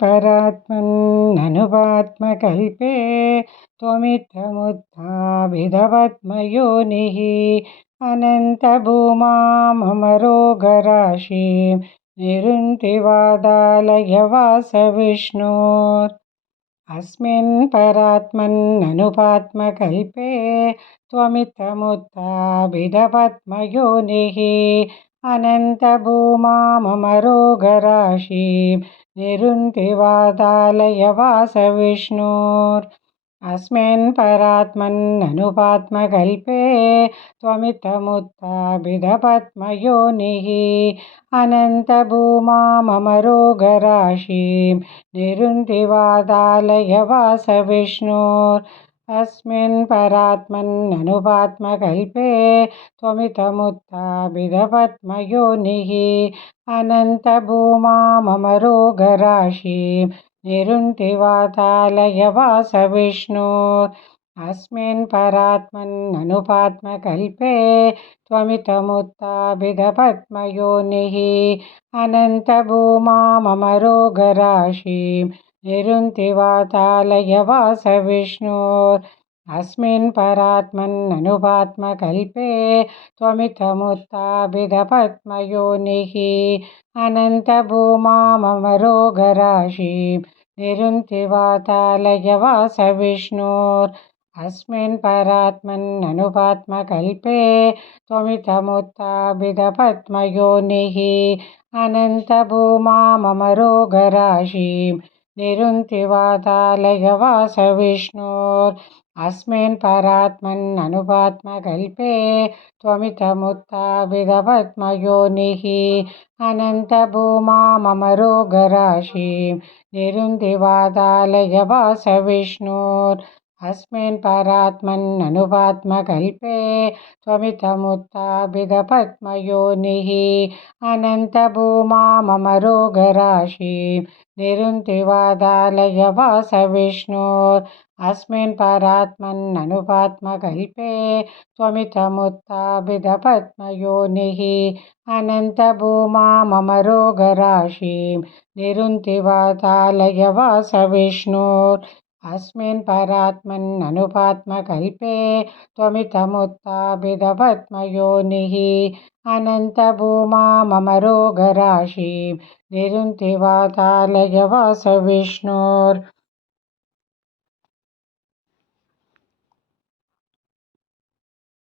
परात्मन्ननुपात्मकल्पे त्वमित्थमुत्थाभिधवत्मयोनिः अनन्तभूमामरोगराशिं निरुन्ति वादालयवासविष्णोर् अस्मिन् परात्मन्ननुपात्मकल्पे त्वमित्थमुत्थाभिधवत्मयोनिः अनन्तभूमामरोगराशिं निरुन्ति वादालयवासविष्णोर् अस्मिन् परात्मन्ननुपात्मकल्पे त्वमित्थमुत्थाभिधपद्मयोनिः अनन्तभूमामरोगराशिं निरुन्ति वादालयवासविष्णोर् अस्मिन् परात्मन्ननुपात्मकल्पे त्वमित्थमुत्थाभिधपद्मयोनिः अनन्तभूमामरोगराशिं निरुन्ति वातालयवासविष्णोर् अस्मिन् परात्मन्ननुपात्मकल्पे त्वमित्थमुत्थाभिधपद्मयोनिः अनन्तभूमामरोगराशिं निरुन्ति वातालयवासविष्णोर् अस्मिन् परात्मन्ननुपात्मकल्पे त्वमित्थमुत्थाभिधपद्मयोनिः अनन्तभूमामरोगराशिं निरुन्ति वातालयवासविष्णोर् अस्मिन् परात्मन्ननुपात्मकल्पे त्वमित्थमुत्थाभिधपद्मयोनिः अनन्तभूमामरोगराशिं निरुन्ति वातालयवासविष्णोर् अस्मिन् परात्मन्ननुपात्मकल्पे त्वमित्थमुत्थाभिधपद्मयोनिः अनन्तभूमामरोगराशिं निरुन्ति वातालयवासविष्णोर् अस्मिन् परात्मन्ननुपात्मकल्पे त्वमित्थमुत्थाभिधपद्मयोनिः अनन्तभूमामरोगराशिं निरुन्ति वातालयवासविष्णोर् अस्मिन् परात्मन्ननुपात्मकल्पे त्वमित्थमुत्थाभिधपद्मयोनिः अनन्तभूमामरोगराशिं निरुन्ति वातालयवासविष्णोर् अस्मिन् परात्मन्ननुपात्मकल्पे त्वमित्थमुत्थाभिधपद्मयोनिः अनन्तभूमामरोगराशिं निरुन्ति वातालयवासविष्णोर्